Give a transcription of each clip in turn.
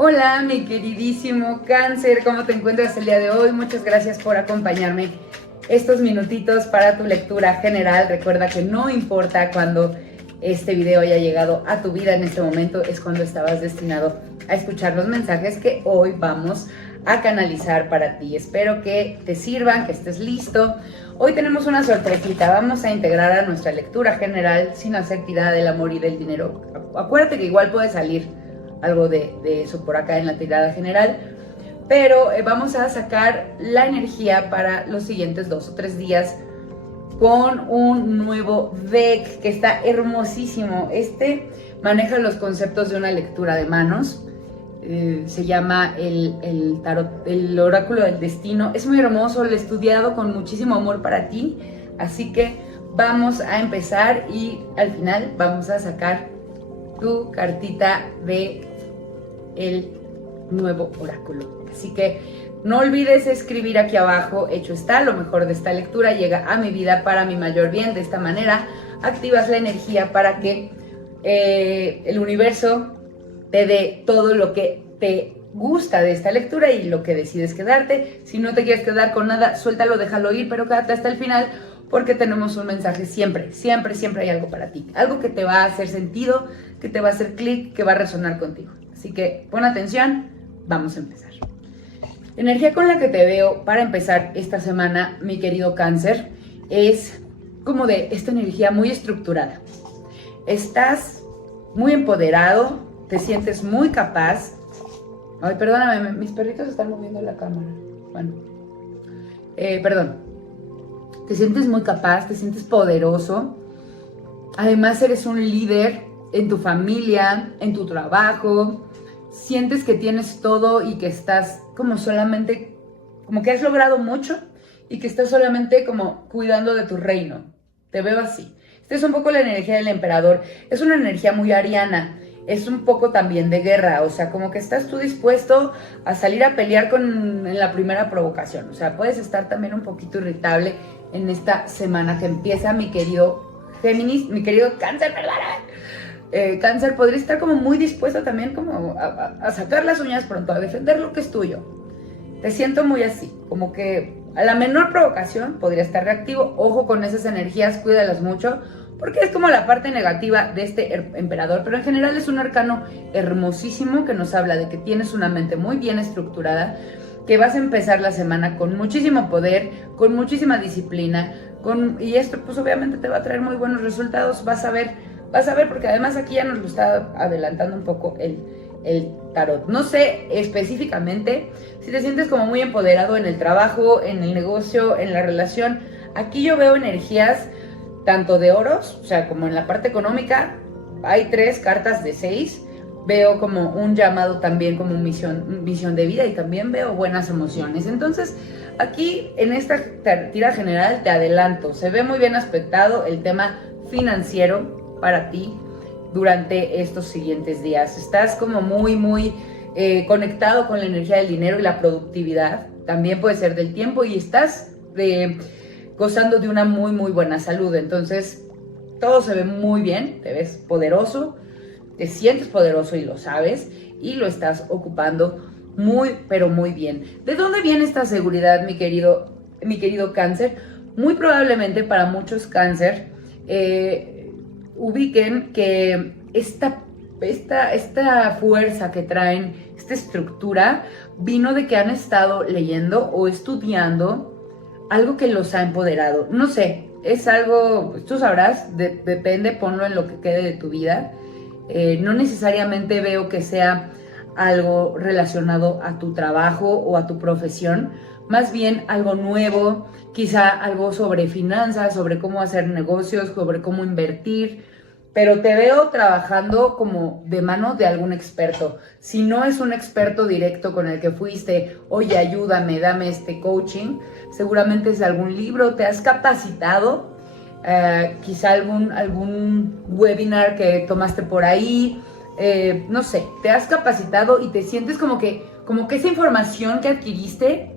Hola, mi queridísimo Cáncer, ¿cómo te encuentras el día de hoy? Muchas gracias por acompañarme estos minutitos para tu lectura general. Recuerda que no importa cuando este video haya llegado a tu vida en este momento, es cuando estabas destinado a escuchar los mensajes que hoy vamos a canalizar para ti. Espero que te sirvan, que estés listo. Hoy tenemos una sorpresita, vamos a integrar a nuestra lectura general sin hacer tirada del amor y del dinero. Acuérdate que igual puede salir algo de eso por acá en la tirada general, pero vamos a sacar la energía para los siguientes 2 o 3 días con un nuevo deck que está hermosísimo. Este maneja los conceptos de una lectura de manos, se llama el tarot, el oráculo del destino. Es muy hermoso, lo he estudiado con muchísimo amor para ti, así que vamos a empezar y al final vamos a sacar tu cartita de el nuevo oráculo. Así que no olvides escribir aquí abajo: hecho está, lo mejor de esta lectura llega a mi vida para mi mayor bien. De esta manera activas la energía para que el universo te dé todo lo que te gusta de esta lectura y lo que decides quedarte. Si no te quieres quedar con nada, suéltalo, déjalo ir, pero quédate hasta el final, porque tenemos un mensaje siempre, siempre, siempre hay algo para ti. Algo que te va a hacer sentido, que te va a hacer clic, que va a resonar contigo. Así que pon atención, vamos a empezar. Energía con la que te veo para empezar esta semana, mi querido Cáncer, es como de esta energía muy estructurada. Estás muy empoderado, te sientes muy capaz. Ay, perdóname, mis perritos están moviendo la cámara. Bueno, perdón. Te sientes muy capaz, te sientes poderoso. Además eres un líder en tu familia, en tu trabajo. Sientes que tienes todo y que estás como solamente, como que has logrado mucho y que estás solamente como cuidando de tu reino. Te veo así. Esta es un poco la energía del emperador. Es una energía muy ariana. Es un poco también de guerra, o sea, como que estás tú dispuesto a salir a pelear en la primera provocación. O sea, puedes estar también un poquito irritable en esta semana que empieza, mi querido Géminis, mi querido Cáncer, perdón. Cáncer, podría estar como muy dispuesto también como a sacar las uñas pronto, a defender lo que es tuyo. Te siento muy así, como que a la menor provocación podría estar reactivo. Ojo con esas energías, cuídalas mucho, porque es como la parte negativa de este emperador, pero en general es un arcano hermosísimo que nos habla de que tienes una mente muy bien estructurada, que vas a empezar la semana con muchísimo poder, con muchísima disciplina, y esto pues obviamente te va a traer muy buenos resultados. Vas a ver, porque además aquí ya nos lo está adelantando un poco el tarot. No sé específicamente si te sientes como muy empoderado en el trabajo, en el negocio, en la relación. Aquí yo veo energías tanto de oros, o sea, como en la parte económica, hay 3 cartas de 6. Veo como un llamado también, como visión de vida, y también veo buenas emociones. Entonces, aquí en esta tira general te adelanto, se ve muy bien aspectado el tema financiero para ti durante estos siguientes días. Estás como muy conectado con la energía del dinero y la productividad. También puede ser del tiempo, y estás gozando de una muy buena salud. Entonces, todo se ve muy bien, te ves poderoso, te sientes poderoso y lo sabes, y lo estás ocupando pero muy bien. ¿De dónde viene esta seguridad, mi querido Cáncer? Muy probablemente para muchos Cáncer ubiquen que esta fuerza que traen, esta estructura, vino de que han estado leyendo o estudiando algo que los ha empoderado. No sé, es algo, pues, tú sabrás, depende, ponlo en lo que quede de tu vida. No necesariamente veo que sea algo relacionado a tu trabajo o a tu profesión, más bien algo nuevo, quizá algo sobre finanzas, sobre cómo hacer negocios, sobre cómo invertir, pero te veo trabajando como de mano de algún experto. Si no es un experto directo con el que fuiste, oye, ayúdame, dame este coaching, seguramente es algún libro, te has capacitado, quizá algún webinar que tomaste por ahí, no sé, te has capacitado y te sientes como que esa información que adquiriste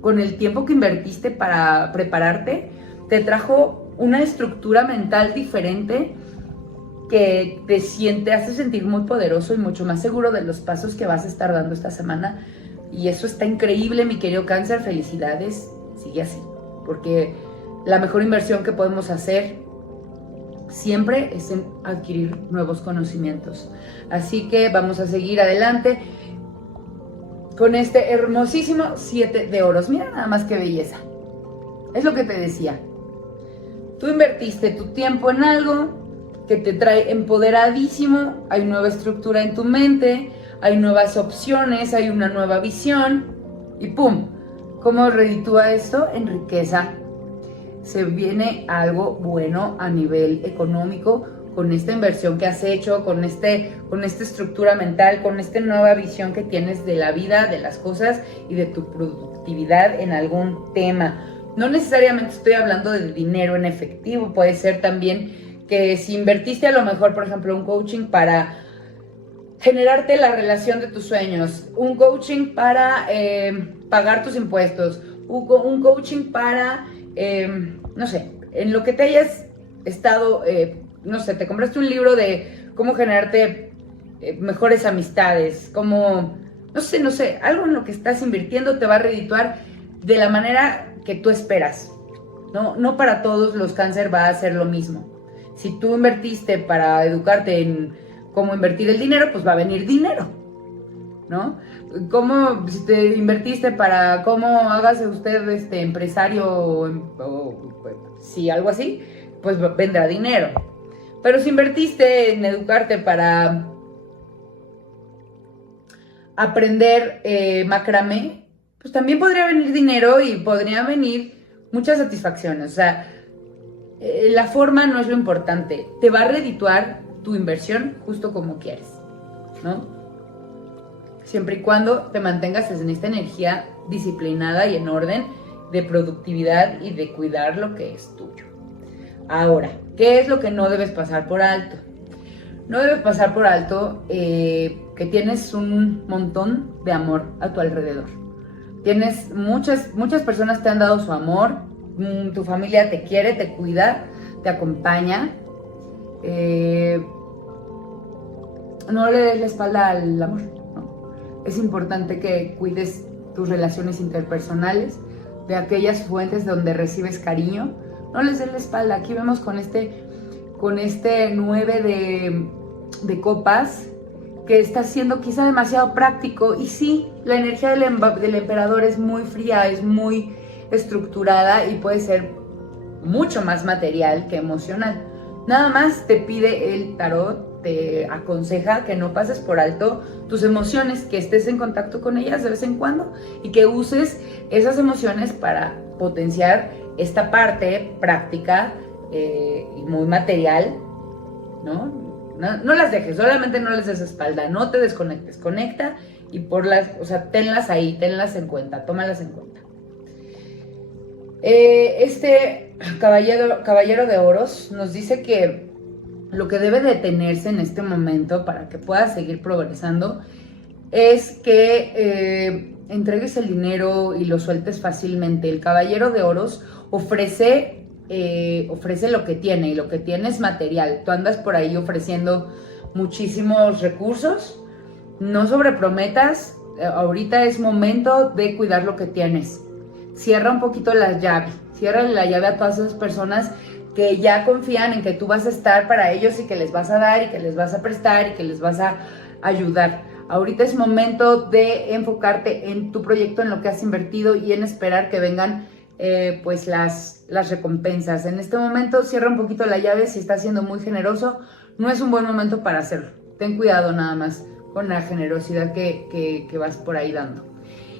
con el tiempo que invertiste para prepararte, te trajo una estructura mental diferente que te hace sentir muy poderoso y mucho más seguro de los pasos que vas a estar dando esta semana. Y eso está increíble, mi querido Cáncer. Felicidades, sigue así, porque la mejor inversión que podemos hacer siempre es en adquirir nuevos conocimientos. Así que vamos a seguir adelante con este hermosísimo 7 de oros. Mira nada más qué belleza. Es lo que te decía. Tú invertiste tu tiempo en algo que te trae empoderadísimo, hay nueva estructura en tu mente, hay nuevas opciones, hay una nueva visión y ¡pum! ¿Cómo reditúa esto? En riqueza. Se viene algo bueno a nivel económico con esta inversión que has hecho, con esta estructura mental, con esta nueva visión que tienes de la vida, de las cosas y de tu productividad en algún tema. No necesariamente estoy hablando de dinero en efectivo, puede ser también que si invertiste a lo mejor, por ejemplo, un coaching para generarte la relación de tus sueños, un coaching para pagar tus impuestos, un coaching para, no sé, en lo que te hayas estado, no sé, te compraste un libro de cómo generarte mejores amistades, cómo, no sé, algo en lo que estás invirtiendo te va a redituar de la manera que tú esperas. No para todos los Cáncer va a ser lo mismo. Si tú invertiste para educarte en cómo invertir el dinero, pues va a venir dinero, ¿no? Como si te invertiste para cómo hágase usted empresario o sí, algo así, pues vendrá dinero. Pero si invertiste en educarte para aprender macramé, pues también podría venir dinero y podría venir muchas satisfacciones. O sea, la forma no es lo importante. Te va a redituar tu inversión justo como quieres, ¿no? Siempre y cuando te mantengas en esta energía disciplinada y en orden de productividad y de cuidar lo que es tuyo. Ahora, ¿qué es lo que no debes pasar por alto? No debes pasar por alto que tienes un montón de amor a tu alrededor. Tienes muchas personas te han dado su amor, tu familia te quiere, te cuida, te acompaña. No le des la espalda al amor, ¿no? Es importante que cuides tus relaciones interpersonales, de aquellas fuentes donde recibes cariño. No les des la espalda. Aquí vemos con este 9 de copas, que está siendo quizá demasiado práctico. Y sí, la energía del emperador es muy fría, es muy estructurada y puede ser mucho más material que emocional. Nada más te pide el tarot, te aconseja que no pases por alto tus emociones, que estés en contacto con ellas de vez en cuando y que uses esas emociones para potenciar esta parte práctica y muy material, ¿no? No las dejes, solamente no les des espalda, no te desconectes, conecta y tenlas ahí, tenlas en cuenta, tómalas en cuenta. Este caballero de oros nos dice que lo que debe detenerse en este momento para que puedas seguir progresando es que entregues el dinero y lo sueltes fácilmente. El caballero de oros ofrece lo que tiene, y lo que tiene es material. Tú andas por ahí ofreciendo muchísimos recursos. No sobreprometas. Ahorita es momento de cuidar lo que tienes. Cierra un poquito la llave. Ciérrale la llave a todas esas personas que ya confían en que tú vas a estar para ellos y que les vas a dar y que les vas a prestar y que les vas a ayudar. Ahorita es momento de enfocarte en tu proyecto, en lo que has invertido y en esperar que vengan pues las recompensas. En este momento cierra un poquito la llave. Si estás siendo muy generoso, no es un buen momento para hacerlo. Ten cuidado nada más con la generosidad que vas por ahí dando.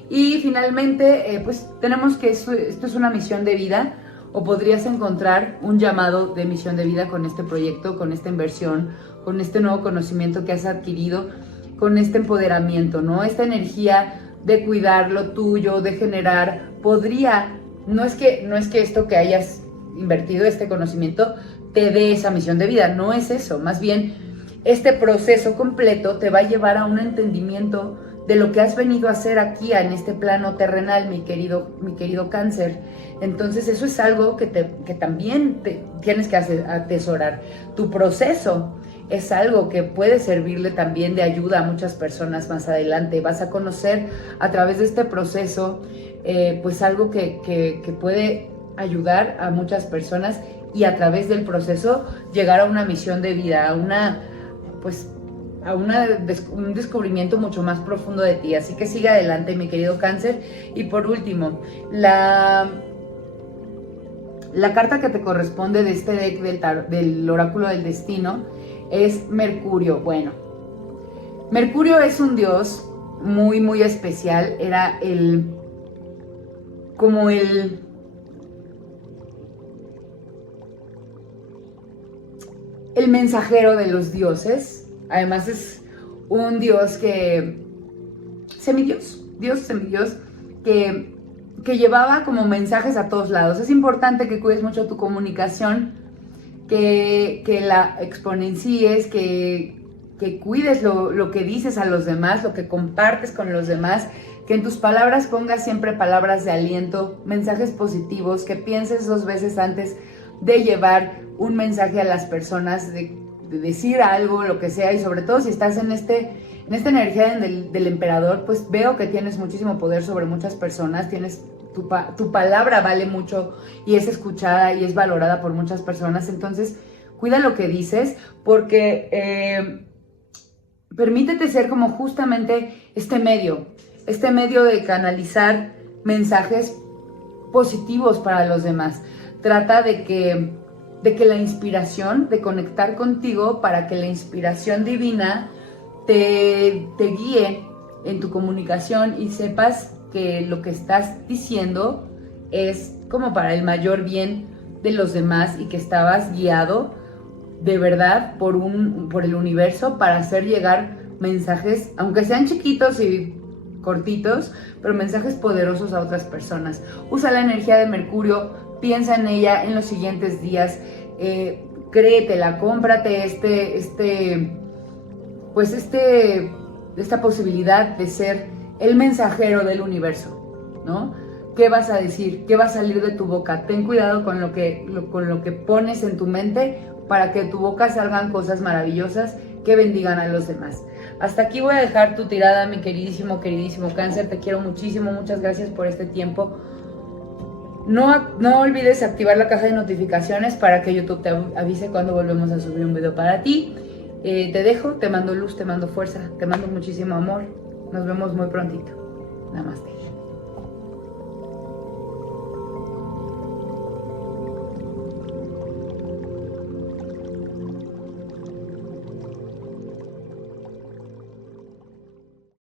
Y finalmente, pues tenemos que esto es una misión de vida, o podrías encontrar un llamado de misión de vida con este proyecto, con esta inversión, con este nuevo conocimiento que has adquirido, con este empoderamiento, ¿no? Esta energía de cuidar lo tuyo, de generar, no es que esto que hayas invertido, este conocimiento, te dé esa misión de vida, no es eso, más bien este proceso completo te va a llevar a un entendimiento de lo que has venido a hacer aquí en este plano terrenal, mi querido Cáncer. Entonces eso es algo que también tienes que atesorar. Tu proceso es algo que puede servirle también de ayuda a muchas personas más adelante. Vas a conocer a través de este proceso pues algo que puede ayudar a muchas personas y a través del proceso llegar a una misión de vida, a un descubrimiento mucho más profundo de ti. Así que sigue adelante, mi querido Cáncer. Y por último, la carta que te corresponde de este deck del oráculo del destino es Mercurio. Bueno, Mercurio es un dios muy, muy especial. Era el mensajero de los dioses. Además es un dios semidios, que llevaba como mensajes a todos lados. Es importante que cuides mucho tu comunicación, que la exponencies, que cuides lo que dices a los demás, lo que compartes con los demás, que en tus palabras pongas siempre palabras de aliento, mensajes positivos, que pienses 2 veces antes de llevar un mensaje a las personas, de decir algo, lo que sea, y sobre todo si estás en esta energía del emperador, pues veo que tienes muchísimo poder sobre muchas personas, tu palabra vale mucho y es escuchada y es valorada por muchas personas. Entonces cuida lo que dices, porque permítete ser como justamente este medio de canalizar mensajes positivos para los demás. Trata de que la inspiración, de conectar contigo para que la inspiración divina te guíe en tu comunicación y sepas que lo que estás diciendo es como para el mayor bien de los demás y que estabas guiado de verdad por el universo para hacer llegar mensajes, aunque sean chiquitos y cortitos, pero mensajes poderosos a otras personas. Usa la energía de Mercurio, piensa en ella en los siguientes días, créetela, cómprate esta posibilidad de ser el mensajero del universo, ¿no? ¿Qué vas a decir? ¿Qué va a salir de tu boca? Ten cuidado con lo que pones en tu mente para que de tu boca salgan cosas maravillosas que bendigan a los demás. Hasta aquí voy a dejar tu tirada, mi queridísimo Cáncer. Te quiero muchísimo, muchas gracias por este tiempo. No olvides activar la caja de notificaciones para que YouTube te avise cuando volvemos a subir un video para ti. Te dejo, te mando luz, te mando fuerza, te mando muchísimo amor. Nos vemos muy prontito. Namaste.